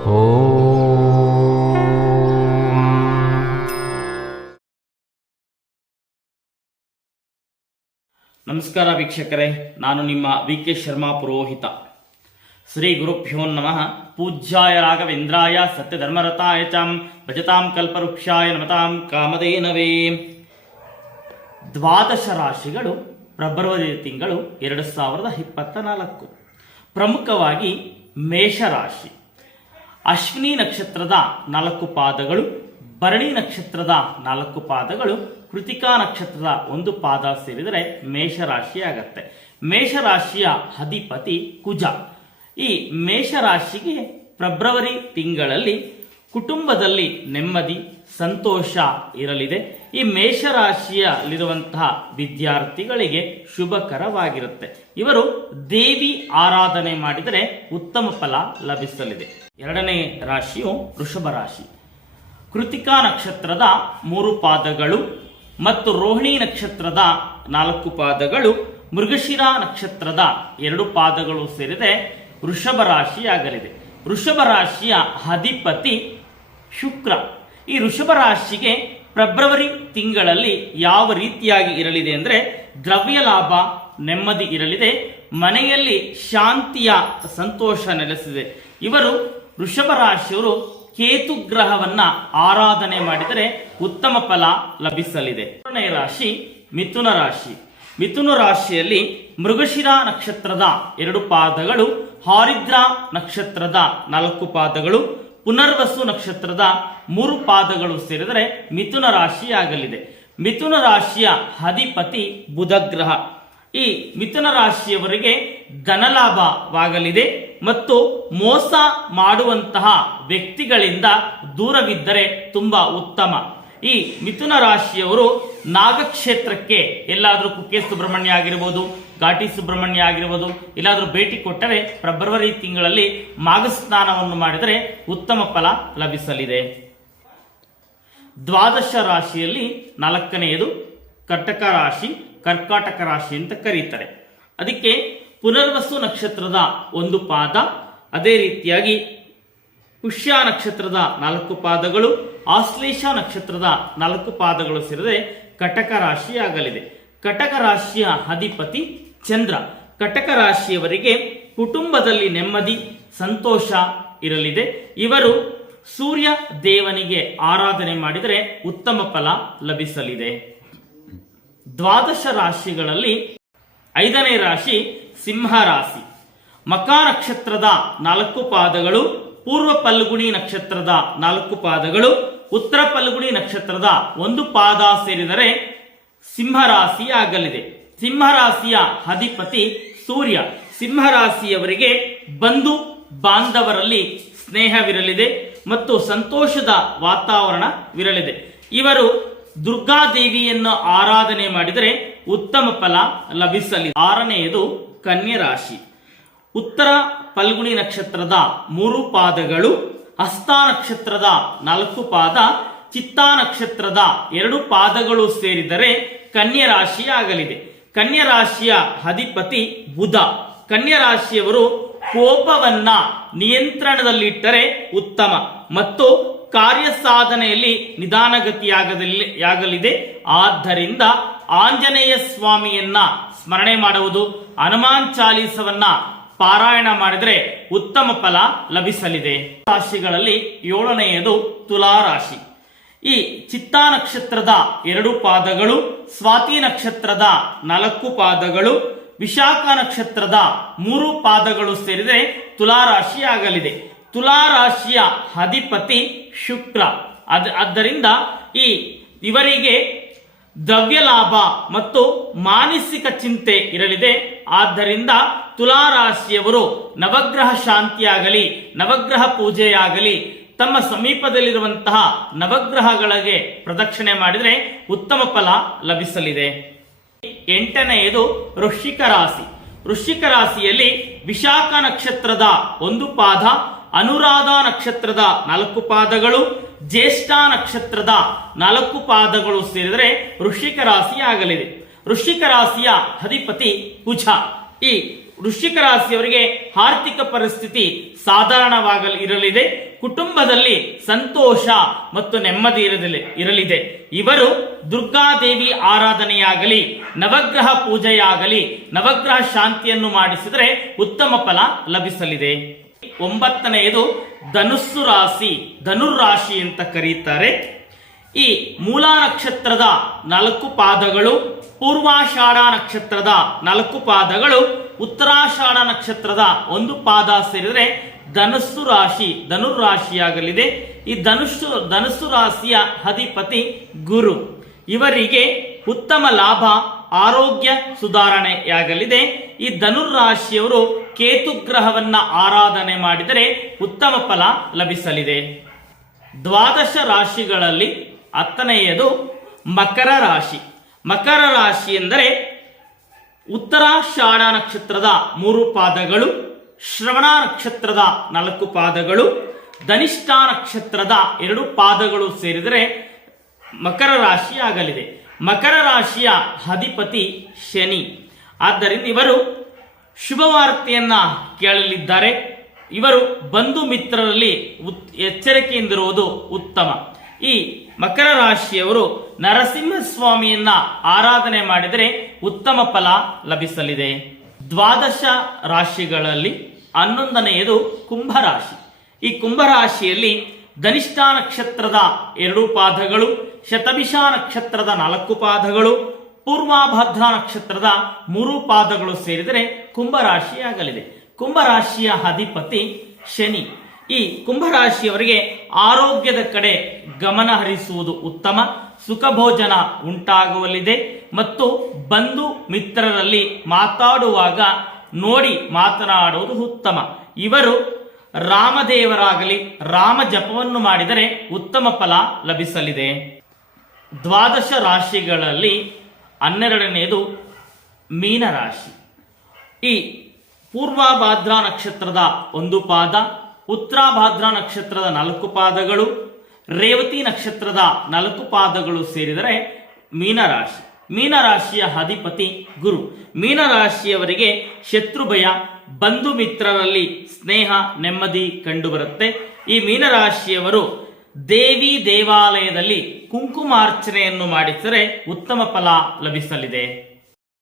ನಮಸ್ಕಾರ ವೀಕ್ಷಕರೇ, ನಾನು ನಿಮ್ಮ ವಿ.ಕೆ. ಶರ್ಮಾ ಪುರೋಹಿತ. ಶ್ರೀ ಗುರುಭ್ಯೋ ನಮಃ. ಪೂಜ್ಯಾಯ ರಾಘವೇಂದ್ರಾಯ ಸತ್ಯಧರ್ಮರತಾಯ ಚ ಭಜತಾಂ ಕಲ್ಪವೃಕ್ಷಾಯ ನಮತಾಂ ಕಾಮಧೇನವೇ. ದ್ವಾದಶ ರಾಶಿಗಳು ಫೆಬ್ರವರಿ ತಿಂಗಳು 2024. ಪ್ರಮುಖವಾಗಿ ಮೇಷರಾಶಿ. ಅಶ್ವಿನಿ ನಕ್ಷತ್ರದ 4 ಪಾದಗಳು, ಭರಣಿ ನಕ್ಷತ್ರದ 4 ಪಾದಗಳು, ಕೃತಿಕಾ ನಕ್ಷತ್ರದ 1 ಪಾದ ಸೇರಿದರೆ ಮೇಷರಾಶಿ ಆಗತ್ತೆ. ಮೇಷರಾಶಿಯ ಅಧಿಪತಿ ಕುಜ. ಈ ಮೇಷರಾಶಿಗೆ ಫೆಬ್ರವರಿ ತಿಂಗಳಲ್ಲಿ ಕುಟುಂಬದಲ್ಲಿ ನೆಮ್ಮದಿ, ಸಂತೋಷ ಇರಲಿದೆ. ಈ ಮೇಷರಾಶಿಯಲ್ಲಿರುವಂತಹ ವಿದ್ಯಾರ್ಥಿಗಳಿಗೆ ಶುಭಕರವಾಗಿರುತ್ತೆ. ಇವರು ದೇವಿ ಆರಾಧನೆ ಮಾಡಿದರೆ ಉತ್ತಮ ಫಲ ಲಭಿಸಲಿದೆ. 2ನೇ ರಾಶಿಯು ವೃಷಭ ರಾಶಿ. ಕೃತಿಕಾ ನಕ್ಷತ್ರದ 3 ಪಾದಗಳು ಮತ್ತು ರೋಹಿಣಿ ನಕ್ಷತ್ರದ 4 ಪಾದಗಳು, ಮೃಗಶಿರ ನಕ್ಷತ್ರದ 2 ಪಾದಗಳು ಸೇರಿದೆ ವೃಷಭ ರಾಶಿಯಾಗಲಿದೆ. ವೃಷಭ ರಾಶಿಯ ಅಧಿಪತಿ ಶುಕ್ರ. ಈ ವೃಷಭ ರಾಶಿಗೆ ಫೆಬ್ರವರಿ ತಿಂಗಳಲ್ಲಿ ಯಾವ ರೀತಿಯಾಗಿ ಇರಲಿದೆ ಅಂದರೆ ದ್ರವ್ಯ ಲಾಭ, ನೆಮ್ಮದಿ ಇರಲಿದೆ. ಮನೆಯಲ್ಲಿ ಶಾಂತಿಯ ಸಂತೋಷ ನೆಲೆಸಿದೆ. ಇವರು ವೃಷಭ ರಾಶಿಯವರು ಕೇತು ಗ್ರಹವನ್ನ ಆರಾಧನೆ ಮಾಡಿದರೆ ಉತ್ತಮ ಫಲ ಲಭಿಸಲಿದೆ. 3ನೇ ರಾಶಿ ಮಿಥುನ ರಾಶಿ. ಮಿಥುನ ರಾಶಿಯಲ್ಲಿ ಮೃಗಶಿರ ನಕ್ಷತ್ರದ 2 ಪಾದಗಳು, ಆರಿದ್ರ ನಕ್ಷತ್ರದ 4 ಪಾದಗಳು, ಪುನರ್ವಸು ನಕ್ಷತ್ರದ 3 ಪಾದಗಳು ಸೇರಿದರೆ ಮಿಥುನ ರಾಶಿಯಾಗಲಿದೆ. ಮಿಥುನ ರಾಶಿಯ ಅಧಿಪತಿ ಬುಧ ಗ್ರಹ. ಈ ಮಿಥುನ ರಾಶಿಯವರಿಗೆ ಧನಲಾಭವಾಗಲಿದೆ ಮತ್ತು ಮೋಸ ಮಾಡುವಂತಹ ವ್ಯಕ್ತಿಗಳಿಂದ ದೂರವಿದ್ದರೆ ತುಂಬಾ ಉತ್ತಮ. ಈ ಮಿಥುನ ರಾಶಿಯವರು ನಾಗಕ್ಷೇತ್ರಕ್ಕೆ ಎಲ್ಲಾದರೂ ಕುಕ್ಕೆ ಸುಬ್ರಹ್ಮಣ್ಯ ಆಗಿರ್ಬೋದು, ಘಾಟಿ ಸುಬ್ರಹ್ಮಣ್ಯ ಆಗಿರ್ಬೋದು, ಎಲ್ಲಾದರೂ ಭೇಟಿ ಕೊಟ್ಟರೆ ಫೆಬ್ರವರಿ ತಿಂಗಳಲ್ಲಿ ಮಾಘಸ್ನಾನವನ್ನು ಮಾಡಿದರೆ ಉತ್ತಮ ಫಲ ಲಭಿಸಲಿದೆ. ದ್ವಾದಶ ರಾಶಿಯಲ್ಲಿ 4ನೇದು ಕಟಕ ರಾಶಿ, ಕರ್ಕಾಟಕ ರಾಶಿ ಅಂತ ಕರೀತಾರೆ. ಅದಕ್ಕೆ ಪುನರ್ವಸು ನಕ್ಷತ್ರದ 1 ಪಾದ, ಅದೇ ರೀತಿಯಾಗಿ ಪುಷ್ಯ ನಕ್ಷತ್ರದ 4 ಪಾದಗಳು, ಆಶ್ಲೇಷ ನಕ್ಷತ್ರದ 4 ಪಾದಗಳು ಸೇರಿದರೆ ಕಟಕ ರಾಶಿ ಆಗಲಿದೆ. ಕಟಕ ರಾಶಿಯ ಅಧಿಪತಿ ಚಂದ್ರ. ಕಟಕ ರಾಶಿಯವರಿಗೆ ಕುಟುಂಬದಲ್ಲಿ ನೆಮ್ಮದಿ, ಸಂತೋಷ ಇರಲಿದೆ. ಇವರು ಸೂರ್ಯ ದೇವನಿಗೆ ಆರಾಧನೆ ಮಾಡಿದರೆ ಉತ್ತಮ ಫಲ ಲಭಿಸಲಿದೆ. ದ್ವಾದಶ ರಾಶಿಗಳಲ್ಲಿ 5ನೇ ರಾಶಿ ಸಿಂಹ ರಾಶಿ. ಮಕ ನಕ್ಷತ್ರದ 4 ಪಾದಗಳು, ಪೂರ್ವ ಫಲ್ಗುಣಿ ನಕ್ಷತ್ರದ 4 ಪಾದಗಳು, ಉತ್ತರ ಫಲ್ಗುಣಿ ನಕ್ಷತ್ರದ 1 ಪಾದ ಸೇರಿದರೆ ಸಿಂಹರಾಶಿ ಆಗಲಿದೆ. ಸಿಂಹರಾಶಿಯ ಅಧಿಪತಿ ಸೂರ್ಯ. ಸಿಂಹರಾಶಿಯವರಿಗೆ ಬಂಧು ಬಾಂಧವರಲ್ಲಿ ಸ್ನೇಹವಿರಲಿದೆ ಮತ್ತು ಸಂತೋಷದ ವಾತಾವರಣವಿರಲಿದೆ. ಇವರು ದುರ್ಗಾದೇವಿಯನ್ನು ಆರಾಧನೆ ಮಾಡಿದರೆ ಉತ್ತಮ ಫಲ ಲಭಿಸಲಿದೆ. 6ನೇದು ಕನ್ಯಾ ರಾಶಿ. ಉತ್ತರ ಫಲ್ಗುಣಿ ನಕ್ಷತ್ರದ 3 ಪಾದಗಳು, ಹಸ್ತ ನಕ್ಷತ್ರದ 4 ಪಾದ, ಚಿತ್ತಾ ನಕ್ಷತ್ರದ 2 ಪಾದಗಳು ಸೇರಿದರೆ ಕನ್ಯಾ ರಾಶಿ ಆಗಲಿದೆ. ಕನ್ಯಾ ರಾಶಿಯ ಅಧಿಪತಿ ಬುಧ. ಕನ್ಯಾ ರಾಶಿಯವರು ಕೋಪವನ್ನ ನಿಯಂತ್ರಣದಲ್ಲಿಟ್ಟರೆ ಉತ್ತಮ ಮತ್ತು ಕಾರ್ಯ ಸಾಧನೆಯಲ್ಲಿ ನಿಧಾನಗತಿಯಾಗಲಿದೆ. ಆದ್ದರಿಂದ ಆಂಜನೇಯ ಸ್ವಾಮಿಯನ್ನ ಸ್ಮರಣೆ ಮಾಡುವುದು, ಹನುಮಾನ್ ಚಾಲೀಸವನ್ನ ಪಾರಾಯಣ ಮಾಡಿದರೆ ಉತ್ತಮ ಫಲ ಲಭಿಸಲಿದೆ. ರಾಶಿಗಳಲ್ಲಿ 7ನೇಯದು ತುಲಾ ರಾಶಿ. ಈ ಚಿತ್ತಾ ನಕ್ಷತ್ರದ 2 ಪಾದಗಳು, ಸ್ವಾತಿ ನಕ್ಷತ್ರದ 4 ಪಾದಗಳು, ವಿಶಾಖ ನಕ್ಷತ್ರದ 3 ಪಾದಗಳು ಸೇರಿದರೆ ತುಲಾ ರಾಶಿ ಆಗಲಿದೆ. ತುಲಾ ರಾಶಿಯ ಅಧಿಪತಿ ಶುಕ್ರ. ಆದ್ದರಿಂದ ಇವರಿಗೆ ದ್ರವ್ಯ ಲಾಭ ಮತ್ತು ಮಾನಸಿಕ ಚಿಂತೆ ಇರಲಿದೆ. ಆದ್ದರಿಂದ ತುಲಾ ರಾಶಿಯವರು ನವಗ್ರಹ ಶಾಂತಿಯಾಗಲಿ, ನವಗ್ರಹ ಪೂಜೆಯಾಗಲಿ, ತಮ್ಮ ಸಮೀಪದಲ್ಲಿರುವಂತಹ ನವಗ್ರಹಗಳಿಗೆ ಪ್ರದಕ್ಷಿಣೆ ಮಾಡಿದರೆ ಉತ್ತಮ ಫಲ ಲಭಿಸಲಿದೆ. 8ನೇಯದು ವೃಶ್ಚಿಕ ರಾಶಿ. ವೃಶ್ಚಿಕ ರಾಶಿಯಲ್ಲಿ ವಿಶಾಖ ನಕ್ಷತ್ರದ 1 ಪಾದ, ಅನುರಾಧ ನಕ್ಷತ್ರದ 4 ಪಾದಗಳು, ಜ್ಯೇಷ್ಠ ನಕ್ಷತ್ರದ 4 ಪಾದಗಳು ಸೇರಿದರೆ ವೃಶ್ಚಿಕ ರಾಶಿ ಆಗಲಿದೆ. ವೃಶ್ಚಿಕ ರಾಶಿಯ ಅಧಿಪತಿ ಕುಜ. ಈ ವೃಶ್ಚಿಕ ರಾಶಿಯವರಿಗೆ ಆರ್ಥಿಕ ಪರಿಸ್ಥಿತಿ ಸಾಧಾರಣವಾಗಿರಲಿದೆ. ಕುಟುಂಬದಲ್ಲಿ ಸಂತೋಷ ಮತ್ತು ನೆಮ್ಮದಿ ಇರಲಿದೆ. ಇವರು ದುರ್ಗಾದೇವಿ ಆರಾಧನೆಯಾಗಲಿ, ನವಗ್ರಹ ಪೂಜೆಯಾಗಲಿ, ನವಗ್ರಹ ಶಾಂತಿಯನ್ನು ಮಾಡಿಸಿದರೆ ಉತ್ತಮ ಫಲ ಲಭಿಸಲಿದೆ. 9ನೆಯದು ಧನುಸ್ಸು ರಾಶಿ, ಧನುರ್ರಾಶಿ ಅಂತ ಕರೀತಾರೆ. ಈ ಮೂಲಾ ನಕ್ಷತ್ರದ 4 ಪಾದಗಳು, ಪೂರ್ವಾಷಾಢ ನಕ್ಷತ್ರದ 4 ಪಾದಗಳು, ಉತ್ತರಾಷಾಢ ನಕ್ಷತ್ರದ 1 ಪಾದ ಸೇರಿದರೆ ಧನುಸ್ಸು ರಾಶಿ, ಧನುರ್ರಾಶಿಯಾಗಲಿದೆ. ಈ ಧನುಸ್ಸು ರಾಶಿಯ ಅಧಿಪತಿ ಗುರು. ಇವರಿಗೆ ಉತ್ತಮ ಲಾಭ, ಆರೋಗ್ಯ ಸುಧಾರಣೆಯಾಗಲಿದೆ. ಈ ಧನುರ್ರಾಶಿಯವರು ಕೇತು ಗ್ರಹವನ್ನ ಆರಾಧನೆ ಮಾಡಿದರೆ ಉತ್ತಮ ಫಲ ಲಭಿಸಲಿದೆ. 12 ರಾಶಿಗಳಲ್ಲಿ 10ನೆಯದು ಮಕರ ರಾಶಿ. ಮಕರ ರಾಶಿ ಎಂದರೆ ಉತ್ತರಾಷಾಢ ನಕ್ಷತ್ರದ 3 ಪಾದಗಳು, ಶ್ರವಣ ನಕ್ಷತ್ರದ 4 ಪಾದಗಳು, ಧನಿಷ್ಠ ನಕ್ಷತ್ರದ 2 ಪಾದಗಳು ಸೇರಿದರೆ ಮಕರ ರಾಶಿ ಆಗಲಿದೆ. ಮಕರ ರಾಶಿಯ ಅಧಿಪತಿ ಶನಿ. ಆದ್ದರಿಂದ ಇವರು ಶುಭವಾರ್ತೆಯನ್ನ ಕೇಳಲಿದ್ದಾರೆ. ಇವರು ಬಂಧು ಮಿತ್ರರಲ್ಲಿ ಎಚ್ಚರಿಕೆಯಿಂದಿರುವುದು ಉತ್ತಮ. ಈ ಮಕರ ರಾಶಿಯವರು ನರಸಿಂಹಸ್ವಾಮಿಯನ್ನ ಆರಾಧನೆ ಮಾಡಿದರೆ ಉತ್ತಮ ಫಲ ಲಭಿಸಲಿದೆ. 12 ರಾಶಿಗಳಲ್ಲಿ 11ನೆಯದು ಕುಂಭರಾಶಿ. ಈ ಕುಂಭರಾಶಿಯಲ್ಲಿ ಧನಿಷ್ಠ ನಕ್ಷತ್ರದ 2 ಪಾದಗಳು, ಶತಭಿಷ ನಕ್ಷತ್ರದ 4 ಪಾದಗಳು, ಪೂರ್ವಭದ್ರ ನಕ್ಷತ್ರದ 3 ಪಾದಗಳು ಸೇರಿದರೆ ಕುಂಭರಾಶಿಯಾಗಲಿದೆ. ಕುಂಭರಾಶಿಯ ಅಧಿಪತಿ ಶನಿ. ಈ ಕುಂಭರಾಶಿಯವರಿಗೆ ಆರೋಗ್ಯದ ಕಡೆ ಗಮನ ಹರಿಸುವುದು ಉತ್ತಮ. ಸುಖ ಭೋಜನ ಉಂಟಾಗುವಲ್ಲಿದೆ ಮತ್ತು ಬಂಧು ಮಿತ್ರರಲ್ಲಿ ಮಾತಾಡುವಾಗ ನೋಡಿ ಮಾತನಾಡುವುದು ಉತ್ತಮ. ಇವರು ರಾಮದೇವರಾಗಲಿ, ರಾಮ ಜಪವನ್ನು ಮಾಡಿದರೆ ಉತ್ತಮ ಫಲ ಲಭಿಸಲಿದೆ. 12 ರಾಶಿಗಳಲ್ಲಿ 12ನೆಯದು ಮೀನರಾಶಿ. ಈ ಪೂರ್ವಭಾದ್ರ ನಕ್ಷತ್ರದ 1 ಪಾದ, ಉತ್ತರಾಭಾದ್ರ ನಕ್ಷತ್ರದ 4 ಪಾದಗಳು, ರೇವತಿ ನಕ್ಷತ್ರದ 4 ಪಾದಗಳು ಸೇರಿದರೆ ಮೀನರಾಶಿ. ಮೀನರಾಶಿಯ ಅಧಿಪತಿ ಗುರು. ಮೀನರಾಶಿಯವರಿಗೆ ಶತ್ರು ಭಯ, ಬಂಧು ಮಿತ್ರರಲ್ಲಿ ಸ್ನೇಹ, ನೆಮ್ಮದಿ ಕಂಡುಬರುತ್ತೆ. ಈ ಮೀನರಾಶಿಯವರು ದೇವಿ ದೇವಾಲಯದಲ್ಲಿ ಕುಂಕುಮಾರ್ಚನೆಯನ್ನು ಮಾಡಿಸಿದರೆ ಉತ್ತಮ ಫಲ ಲಭಿಸಲಿದೆ.